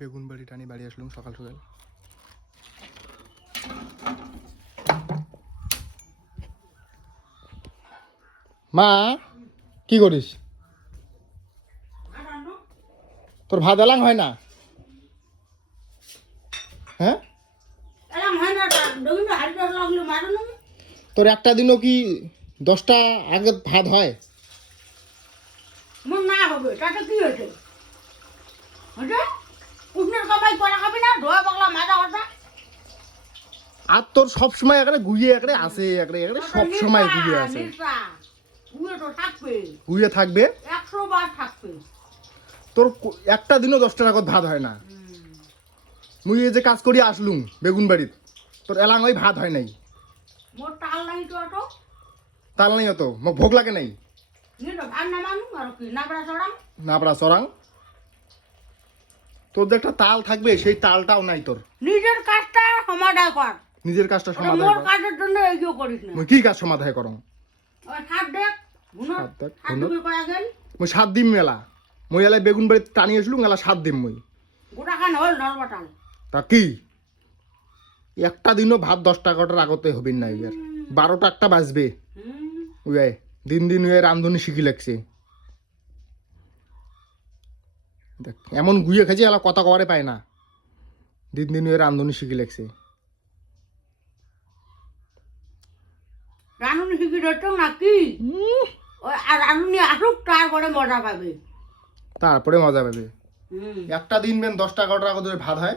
বেগুন বাড়ি টানি বাড়ি আসলাম সকাল সকাল। মা কি করিস? তোর ভাত এলাং হয় না? হ্যাঁ, তোর একটা দিনও কি 10টা আগে ভাত হয়? না হবে তাতে কি হয়েছে? উষ্ণের কামাই করা খাবি না, ধোয়া পাগলা মাজা কথা। আর তোর সব সময় এখানে গুইয়ে এখানে আসে, এখানে সব সময় গুইয়ে আসে। গুয়ে তো থাকবে, গুইয়ে থাকবে 100 বার থাকবে। তোর একটা দিনও 10টার আগত ভাত হয় না। মুই এই যে কাজ করি আসলুম বেগুন বাড়িত, তোর এলাং ওই ভাত হয় নাই। মোর তাল নাই তো অত তাল নাই অত, মোক ভোগ লাগে নাই। ভাত না মানু আর কি নাবড়া চড়াম নাবড়া চড়াং। তোর যে একটা তাল থাকবে সেই তালটাও নাই তোর। নিজের কাজটা সমাধান কর। নিজের কাজটা সমাধান মোর কর। কাজের জন্য এগিয়ে করিস না। মুই কি কাজ সমাধান করং? ওই হাত দেখ গুণর সাত দেখ, হাত গুণর। দিবি কয়া গেল মুই 7 দিন মেলা, মুই এলাই বেগুন বাড়িত টানি আসলুম এলা 7 দিন মুই। গোটা খান হল নলবাটাল। তা কি একটা দিনও ভাত 10টা 11টার আগতে হবি না। ইয়ার 12টা একটা বাজবে। উই দিন দিন উই রান্ধনি শিখি লাগছে। দেখ এমন গুইয়ে খাইছে এলা কথা কবারে পায় না। দিন দিন উই রান্ধনি শিখি লাগছে। রানুনি শিখি ধরতো নাকি? ওই আর রানুনি আসুক তারপরে মজা পাবে। তারপরে মজা পাবে। একটা দিন বেন 10টা 11টার আগতে ভাত হয়।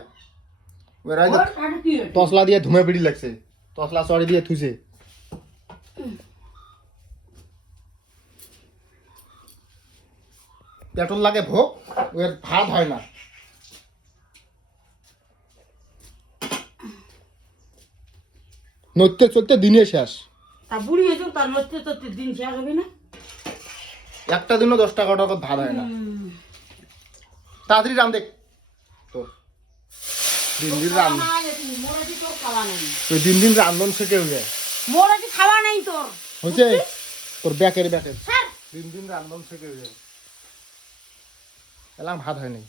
ওই রাইতে ওর কাছে কি হয়েছে? তসলা দিয়ে ধুমে পিড়ি লাগছে, তসলা চড়ি দিয়ে থুইছে। পেট্রোল লাগে ভোগ, ওর ভাত হয় না। নড়তে চলতে দিনে শেষ। তা বুড়ি হয়েছে তার নড়তে চড়তে দিন শেষ হবে না? একটা দিনও 10টা 11টার আগত ভাত হয় না। তাড়াতাড়ি রান্ধে তোর দিন দিন রান্ধ, মোর আজ তোর খাওয়া নেই। তুই দিন দিন রান্ধন শেখে হয়ে মোর আজ খাওয়া নেই তোর। হয়েছে তোর ব্যাকের স্যার দিন দিন রান্ধন শেখে হয়ে এলাম ভাত হয় নাই।